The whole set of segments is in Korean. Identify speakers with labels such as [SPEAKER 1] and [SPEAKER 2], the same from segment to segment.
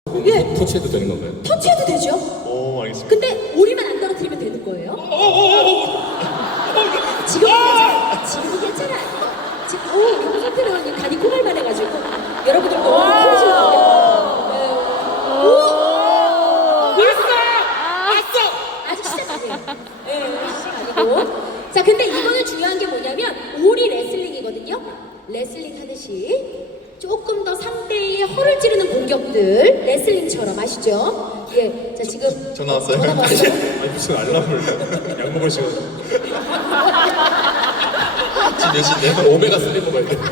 [SPEAKER 1] 예.
[SPEAKER 2] 터치해도 되는 건가요?
[SPEAKER 1] 터치해도 되죠?
[SPEAKER 3] 오, 알겠습니다.
[SPEAKER 1] 근데 오리만 안 떨어뜨리면 되는 거예요. 지금은 괜찮아요. 지금 우리 홍석태 배우님 간이 코갈만 해가지고 여러분들도 너무 키우시는 거예요. 아직 시작 아니에요. 네, 시작 아니고. 자, 근데 이거는 중요한 게 뭐냐면 오리 레슬링이거든요. 레슬링 하듯이 조금 더 상대의 허를 찌르는 공격들 레슬링처럼 아시죠? 예, 자 지금
[SPEAKER 3] 전화 왔어요?
[SPEAKER 1] 전화가 왔어요?
[SPEAKER 2] 아니 무슨 알람을 약 먹을 시간
[SPEAKER 3] 지금 몇 시인데요?
[SPEAKER 2] 오메가 3 먹어야 돼.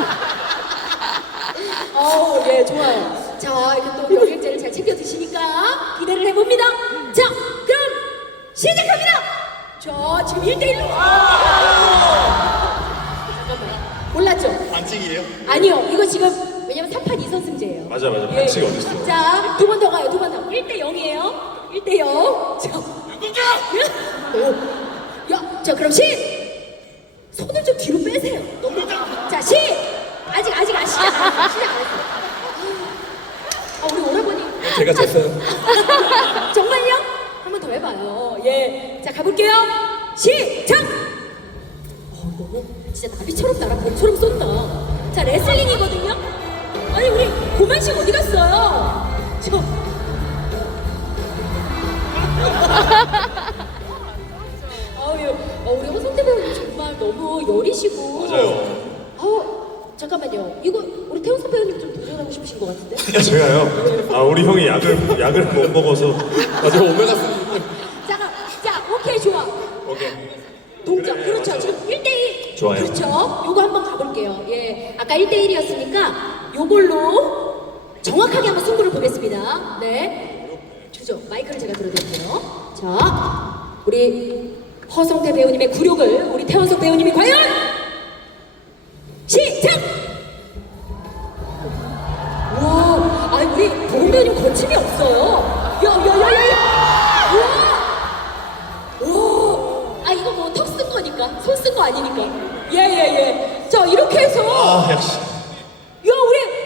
[SPEAKER 1] 예, 좋아요. 자, 이렇게 또 영양제를 잘 챙겨 드시니까 기대를 해봅니다. 자, 그럼 시작합니다. 저 지금 1대1로. 잠깐만. 몰랐죠?
[SPEAKER 3] 반칙이에요?
[SPEAKER 1] 아니요, 이거 지금 왜냐면 3판 2선 승제예요.
[SPEAKER 2] 맞아, 반칙이 어딨어.
[SPEAKER 1] 자, 두 번 더 가요, 두 번 더. 1대0이에요. 1대0. 자, 야, 자, 그럼 손을 좀 뒤로 빼세요. 너무. 자, 아직 안 시작 안 했어요. 우리 오라버니.
[SPEAKER 2] 제가 졌어요.
[SPEAKER 1] 정말요? 한 번 더 해봐요. 예. 자, 가볼게요. 시작! 너무 진짜 나비처럼 날아 뱀처럼 쏜다. 자, 레슬링이거든요? 아니, 우리 고만식 어디 갔어요? 우리 허성태 배우님 정말 너무 여리시고.
[SPEAKER 3] 맞아요.
[SPEAKER 1] 잠깐만요. 이거 우리 태훈 배우님 좀 도전하고 싶으신 것 같은데?
[SPEAKER 4] 제가요? 우리 형이 약을 못 먹어서.
[SPEAKER 2] 맞아, 오메가 3.
[SPEAKER 1] 자, 오케이, 좋아.
[SPEAKER 3] 오케이.
[SPEAKER 1] 동점. 그렇죠. 지금 1대1.
[SPEAKER 3] 좋아요.
[SPEAKER 1] 그렇죠. 요거 한번 가볼게요. 예. 아까 1대1이었으니까 요걸로 정확하게 한번 승부를 보겠습니다. 네. 주죠. 마이크를 제가 들어드릴게요. 자, 우리 허성태 배우님의 굴욕을 우리 태원석 배우님이 과연 시작! 와, 아니 우리 보은 배우님 거침이 없어요. 야야야야야! 와, 이거 뭐 턱 쓴 거니까 손 쓴 거 아니니까. 예예예. 자, 이렇게 해서
[SPEAKER 3] 역시.
[SPEAKER 1] 우리